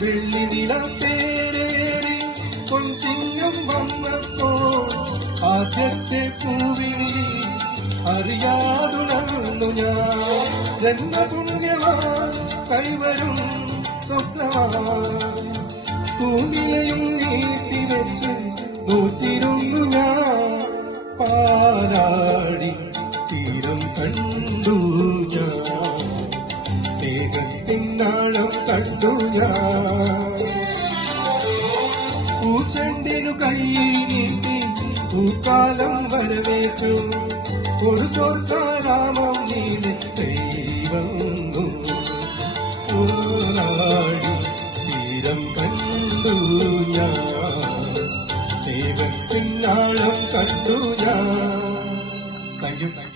വെള്ളിനില തേരേറി കൊഞ്ചിങ്ങം വന്നപ്പോ ആദ്യത്തെ പൂവിളി അറിയാതുണർന്നു ഞാൻ. ജന്മപുണ്യമാ കൈവരും സ്വപ്നമാ തൂണിലയും നീട്ടിവെച്ച് നോറ്റിരുന്നു ഞാൻ. പാലാടി തീരം കണ്ടു ഞാൻ, സ്നേഹത്തിനാളം കണ്ടു ഞാൻ. പൂച്ചെണ്ടിനു കൈയിൽ നീട്ടി പൂക്കാലം വരവേറ്റു. ഒരു സ്വർഗാരാമം നീളെ ദൈവം പോലാടി തീരം കണ്ടു ഞാൻ, സ്നേഹത്തിനാളം കണ്ടു ഞാൻ. Thank you.